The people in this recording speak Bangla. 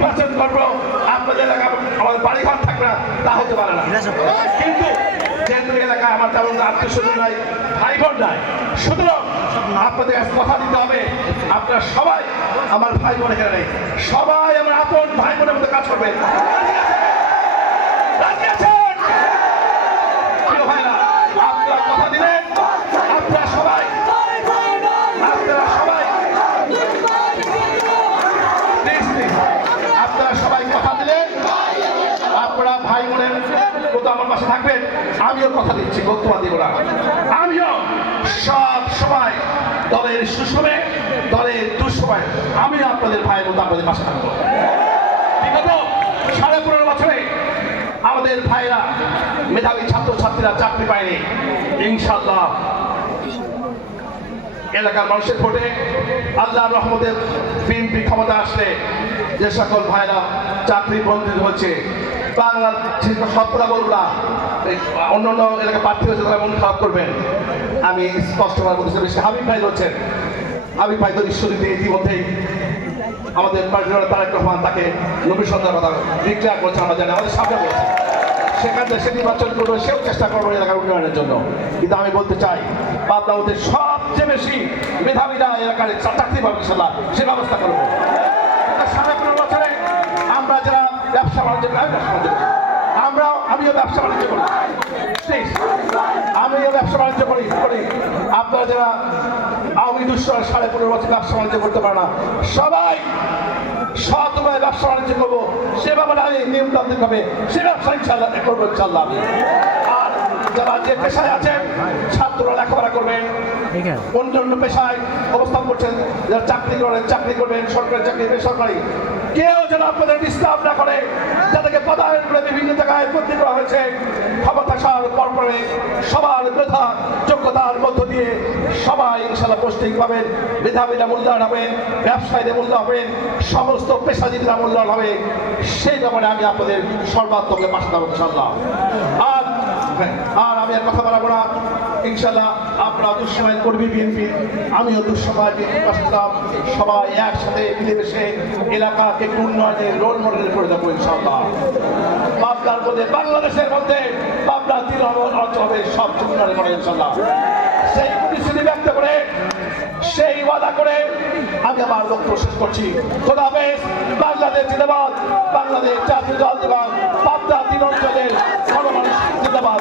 নির্বাচন করবো, আপনাদের এলাকায় আমাদের বাড়িঘর থাকবে না, তা হতে পারে না। কিন্তু যেহেতু এলাকায় আমার তেমন আত্মীয়-স্বজন নাই, ভাই বোন নাই, সুতরাং আপনাদের কাছে কথা দিতে হবে, আপনারা সবাই আমার ভাই বোন এখানে নেই, সবাই আমার আপন ভাই বোনের মধ্যে কাজ করবেন। রাজি আছেন? প্রিয় ভাইরা, আপনারা কথা দিলেন, আপনারা সবাই কথা দিলেন, আপনারা ভাই বোনের মতো আমার পাশে থাকবেন। আমিও কথা দিচ্ছি, বক্তব্য দিব না, আমিও সব সময় দলের সুসময়ে দলের দুঃসময়ে আমিও আপনাদের ভাইয়ের মতো আপনাদের পাশে থাকবো। বিগত 15.5 বছরে আমাদের ভাইরা মেধাবী ছাত্রছাত্রীরা চাকরি পায়নি। ইনশাআল্লাহ এলাকার মানুষের ভোটে আল্লাহর রহমতের বিএনপি ক্ষমতা আসলে যে সকল ভাইরা চাকরি বঞ্চিত হচ্ছে, বাংলার সবরা বলবা অন্যান্য এলাকার প্রার্থী হচ্ছে, তারা মন খারাপ করবেন। আমি স্পষ্ট করে বলতে চাই, হাবিব ভাই হচ্ছেন, হাবিব ভাই তো ঈশ্বরীতে ইতিমধ্যেই আমাদের প্রেসিডেন্ট তারেক রহমান তাকে নবীনতার কথা ডিক্লেয়ার করছে, আমরা জানি, আমাদের সামনে বলছে, সেখান থেকে সে নির্বাচন করবে, সেও চেষ্টা করবো এলাকার উন্নয়নের জন্য। কিন্তু আমি বলতে চাই, পাবনাতে সবচেয়ে বেশি মেধাবীরা এলাকার চাকরি পাবে, ইনশাআল্লাহ সে ব্যবস্থা করবো। 15.5 বছরে আমরা যারা ব্যবসা বাণিজ্য আমিও ব্যবসা বাণিজ্য করি, আমিও ব্যবসা বাণিজ্য করি। আপনারা যারা আওয়ামী দুঃসময় 15.5 বছর ব্যবসা বাণিজ্য করতে পারে না, সবাই সৎ উপায়ে ব্যবসা বাণিজ্য করবো, সে ব্যাপারে আমি নিয়মতান্ত্রিক হবে সে ব্যবসা ইনশাআল্লাহ করবো, ইনশাআল্লাহ। আর যারা যে পেশায় আছেন, ছাত্ররা লেখাপড়া করবেন, অন্যান্য পেশায় অবস্থান করছেন, যারা চাকরি করেন চাকরি করবেন, সরকারি চাকরি বেসরকারি, কেউ যেন আপনাদের ডিস্টার্ব না করে, যাদেরকে পদায়ন করে বিভিন্ন জায়গায় বদলি করা হয়েছে, ক্ষমতা আসার পরপরে সবার মেধা যোগ্যতার মধ্য দিয়ে সবাই ইনশাআল্লাহ পোস্টিং পাবেন, মেধাবীরা মূল্যায়ন হবেন, ব্যবসায়ীদের মূল্যায়ন হবেন, সমস্ত পেশাজীবীরা মূল্যায়ন হবে, সেই ব্যাপারে আমি আপনাদের সর্বাত্মকে পাশে দেবো ইনশাআল্লাহ। আর আমি আর কথা বাড়াবো না, ইনশাআল্লাহ আপনারা দুঃসময় কর্মী বিএনপি, আমিও দুঃসময় বিএনপির পাশে ছিলাম, সবাই একসাথে মিলেমিশে এলাকাকে উন্নয়নের রোল মডেল করে দেবো ইনশাআল্লাহ। পাবনার মধ্যে, বাংলাদেশের মধ্যে পাবনা 3 অঞ্চল হবে সবচেয়ে উন্নয়নের মডেল ইনশাআল্লাহ। সেই প্রতিশ্রুতি ব্যক্ত করে, সেই ওয়াদা করে আমি আমার বক্তব্য শেষ করছি। খোদা হাফেজ। বাংলাদেশ জিন্দাবাদ, বাংলাদেশ জাতীয় দল জিন্দাবাদ, পাবনা 3 অঞ্চলের গণমানুষ জিন্দাবাদ।